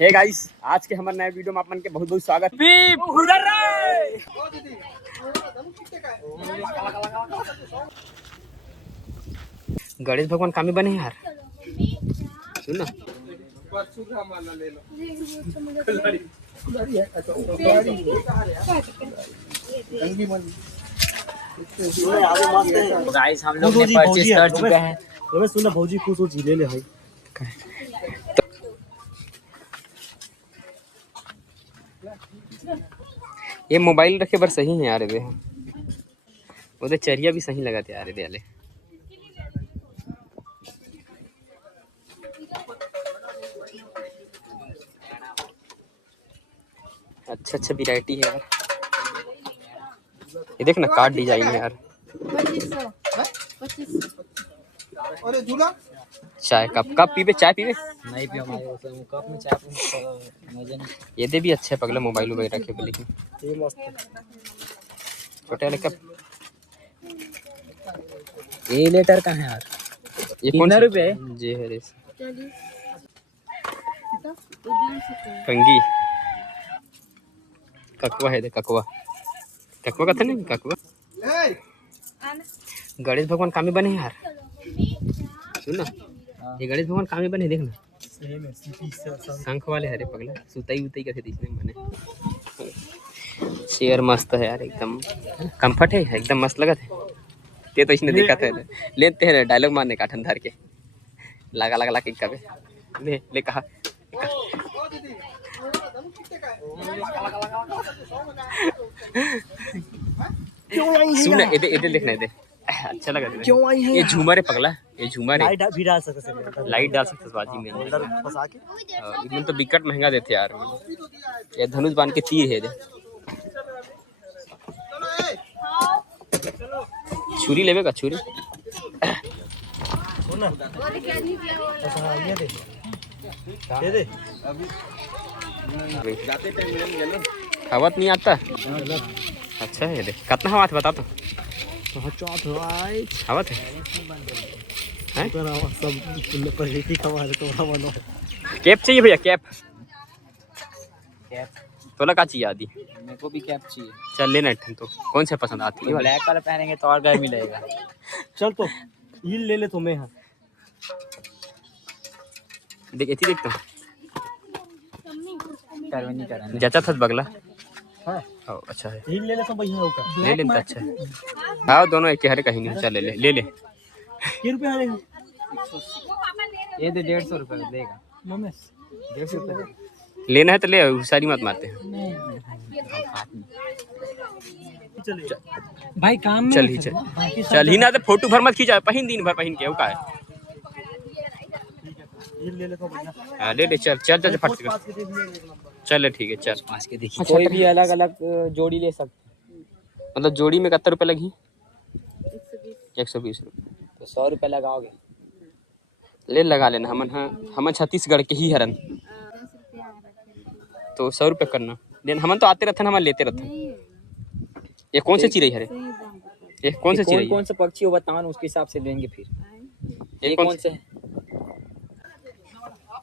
Hey guys, आज के हमारे नए वीडियो में अपन के बहुत बहुत स्वागत। गणेश भगवान कामी बने यार, सुन ना। गाइस हम लोग ने परचेस कर चुके हैं। तो सुन ना भौजी खुश हो झीले ले भाई। ये मोबाइल रखे बर सही है यार, वो तो चरिया भी सही लगा थे यार दे वाले। अच्छा अच्छा वैरायटी है यार, ये देख ना कार्ड डिजाइन है यार। 2500। अरे झूला चाय कप पीबे, चाय पीबे नहीं भी हमारे कप में चाय मजा नहीं। ये दे भी अच्छे पगला मोबाइल वगैरह रखे पे, लेकिन ये मस्त छोटे वाले कप। ये लेटर का है यार, ये कौन सा रुपए जी है रे? 40। कंगी ककवा है, दे ककवा ककवा का था नहीं ककवा। गणेश भगवान कामी बने यार, सुन ना। ये गणेश भगवान कामी बने, देखना शंख वाले हरे पगला, सुताई उताई कैसे दिखने में बने। शेयर मस्त है यार, एकदम कंफर्ट है, एकदम मस्त लगा था। ते तो इसने देखा था, लेते हैं डायलॉग मारने का ठंडार के लगा लगा ला के कभी ले कहा। सुन इधर इधर देखना, इधर अच्छा लगा क्यों आई है? ये झूमर है पगला, ये झूमर है। लाइट भी डाल सकते हैं, लाइट डाल सकते बाजी में अंदर फंसा के। इनमें तो विकट महंगा देते यार। ये धनुष बांध के तीर है, छुरी लेवे का छुरी। सुन ना ये दे जाते टाइम हवा नहीं आता। अच्छा है, देख कितना हवा था बता तो। हवा थे कैप चाहिए भैया, कैप तोला का चाहिए आदि? मेरे को भी कैप चाहिए। चल लेना तो कौन से पसंद आती है? ब्लैक कलर पहनेंगे तो और गर्मी लगेगा। चल तो हिल ले ले तुम्हें। हाँ देख इतनी देखता हूँ करवनी करा जचा था बगला। हाँ अच्छा है, हिल ले ले तो भैया होगा। ले लेता। अच्छा है, हाँ दोनों एक हरे कहीं नहीं। चल ले ले ले। कितने रुपए हारे? ये दे 150 रुपए देगा। 150 रुपए लेना है तो ले, सारी मत मारते हैं। भाई काम में चल ही चल ही ना तो फोटो भर मत खींचा, पहन दिन भर पहन के वो का है। हिल ले ले तो भैया। हाँ ले ले, चल चल चल फट से चल ठीक है चल। आज के देखिए कोई भी अलग अलग जोड़ी ले सकते। मतलब जोड़ी में कितना रुपये लगी? 120 रुपये। तो 100 रुपए लगाओगे? ले लगा लेना। हमन छत्तीसगढ़ के ही हरन, तो 100 रुपये करना। लेकिन हमन तो आते रहते, हम लेते रहते। ये कौन से चिड़ै हरे? ये कौन से चिड़ै? कौन सा पक्षी हो बताओ ना, उसके हिसाब से लेंगे फिर। ये कौन से?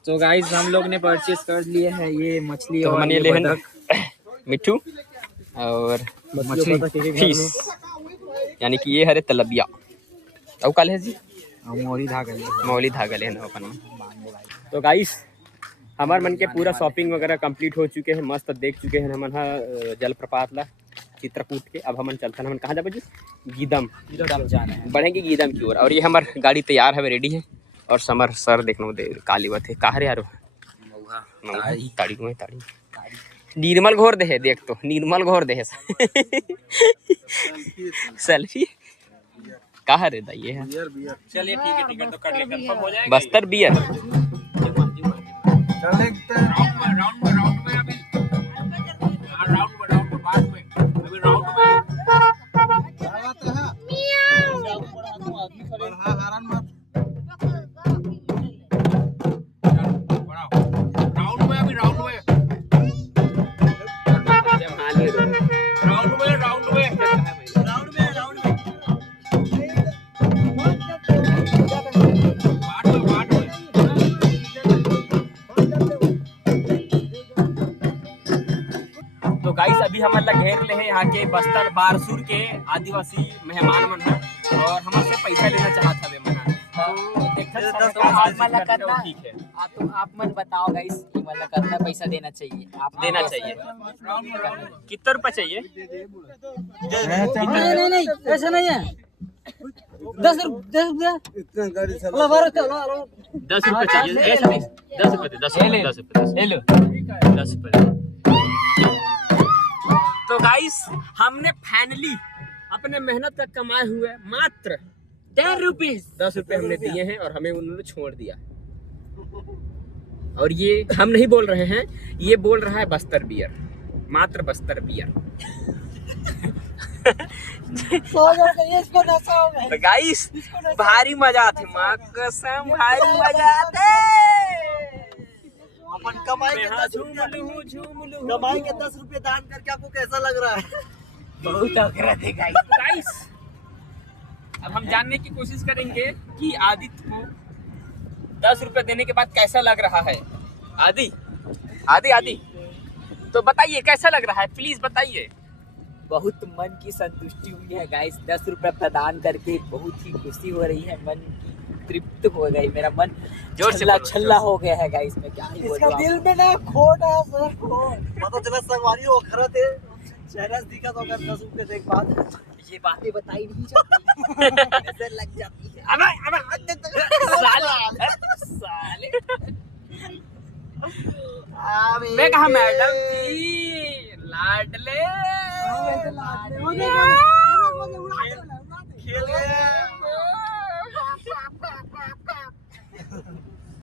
तो गाइस हम लोग ने परचेस कर लिए है ये मछली तो और हमन ये ले मिट्ठू और मछली फिश, यानी कि ये हरे तलबिया और काले है जी मोरी धागा लेना अपन में। तो गाइस हमार मन के पूरा शॉपिंग वगैरह कंप्लीट हो चुके हैं, मस्त देख चुके हैं हमन जलप्रपात ला चित्रकूट के। अब हमन चलते हैं, हमन कहाँ जाबे जी? गीदम जाना है। बढ़ेंगे गीदम की ओर। और ये हमार गाड़ी तैयार है, रेडी है। और समर सर देखना दे काली बात है कहा रे यार, ताड़ी निर्मल घोर दे है, देख तो निर्मल घोर दे है। सेल्फी कहा रे ये है। चलिए ठीक है तो कर ले, कंफर्म हो जाएगा। बस्तर बियर अभी हम ला घेर ले हैं यहाँ के बस्तर बारसूर के आदिवासी मेहमान मन है और हमसे पैसा लेना चाहत हवे मन तो देखत तो आप मन ला करना ठीक है तो आप मन बताओ गाइस कि मन ला करना पैसा देना चाहिए आप देना चाहिए कितना रुपए चाहिए नहीं ऐसा नहीं है 10 रुपया इतना गाड़ी चला 10 रुपए चाहिए 10 रुपए 10 रुपए तो गाइस हमने फाइनली अपने मेहनत का कमाए हुए मात्र 10 रुपीस 10 रुपए हमने दिए हैं और हमें उन्होंने छोड़ दिया और ये हम नहीं बोल रहे हैं ये बोल रहा है बस्तर बियर मात्र बस्तर बियर तो गाइस भारी मजा आते माँ कसम भारी मजा आते अपन कमाई के 10 रुपए दान करके आपको कैसा लग रहा है? बहुत अग्रत है गाइस अब हम जानने की कोशिश करेंगे कि आदित्य को 10 रुपए देने के बाद कैसा लग रहा है। आदि तो बताइए कैसा लग रहा है, प्लीज बताइए। बहुत मन की संतुष्टि हुई है गाइस, 10 रुपए प्रदान करके बहुत ही खुशी हो रही है, मन की तृप्त हो गई, मेरा मन जोर से छल्ला हो गया है गाइस, मैं क्या ही इसका बोलूं। दिल में ना खोट है सर खोट पता चला संगवारी वो खरा थे चेहरा दिखा तो अगर 10 रुपए देख बाद ये बातें बताई नहीं जाती नजर लग जाती है। साले मैं कहा मैडम जी लाडले खेल गए